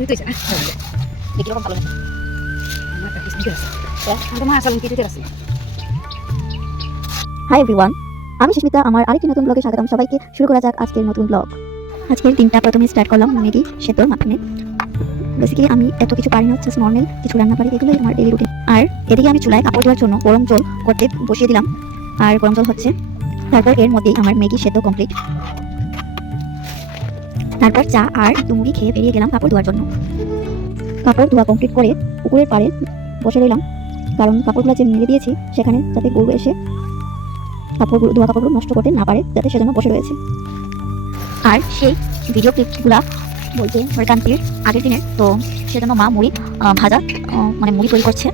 Itu aja. Dikira kan kalau আমার একটা speaker আছে আমাদের মা আসলে কিছুতে আছে হাই এভরিওয়ান, আমি সুস্মিতা। আমার আরেকটি নতুন ব্লগে স্বাগতম সবাইকে। শুরু করা যাক আজকের নতুন ব্লগ। আজকের দিনটা প্রথমে স্টার্ট করলাম ম্যাগি সেদ্ধর মাধ্যমে। বেসিক্যালি আমি এত কিছু পারি না, জাস্ট নর্মাল কিছু রান্না পারি, এগুলোই আমার ডেইলি রুটিন। আর এদিকে আমি চুলায় কাপড় ধোয়ার জন্য গরম জল করতে বসিয়ে দিলাম, আর গরম জল হচ্ছে। তারপর এর মধ্যেই আমার ম্যাগি সেদ্ধ কমপ্লিট। তারপর চা আর একটু মুড়ি খেয়ে বেরিয়ে গেলাম কাপড় ধোয়ার জন্য। কাপড় ধোয়া কমপ্লিট করে পুকুরের পাড়ে বসে রইলাম, কারণ কাপড়গুলো যে মেলে দিয়েছি সেখানে যাতে গরু এসে ধোয়া কাপড়গুলো নষ্ট করতে না পারে, যাতে সেজন্য বসে রয়েছে। আর সেই ভিডিও ক্লিপগুলা বলতে হরিকান্তির আগের দিনের, তো সেজন্য মা মুড়ি ভাজা মানে মুড়ি তৈরি করছে,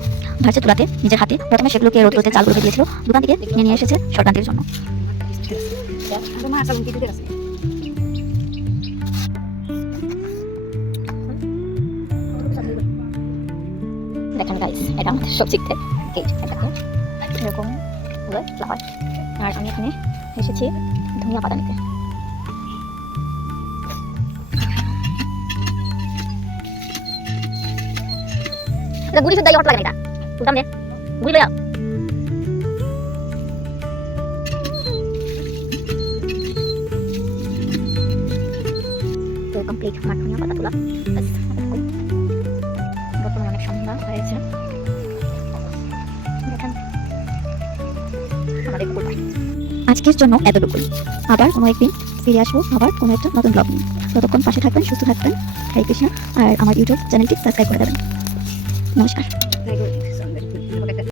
ভাজছে তুলাতে নিজের হাতে। প্রথমে সেগুলোকে রোদে চালগুলোকে দিয়েছিল, দোকান থেকে কিনে নিয়ে এসেছে সরকান্তির জন্য। আমাদের মা আসলে কিছুতে আছে দেখেন গাইস, এটা আমাদের সবজিতে গেট, এরকম হলো ফ্লাওয়ার। আর আমি এখানে এসেছি ধনিয়া পাতা নিতে। গুড়ি শুদ্ধ হট লাগে না, এটা তুলতাম নে গুড়ি লয়া। তো কমপ্লিট আমার ধনিয়া পাতা তোলা। বর্তমানে অনেক সন্ধ্যা হয়েছে, দেখেন আমাদের পুকুর পাড়। আজকের জন্য এতটুকুই। আবার কোনো একদিন ফিরে আসবো, আবার কোনো একটা নতুন ব্লগ নিয়ে। ততক্ষণ পাশে থাকবেন, সুস্থ থাকবেন। হরে কৃষ্ণ। আর আমার ইউটিউব চ্যানেলটি সাবস্ক্রাইব করে দেবেন। নমস্কার।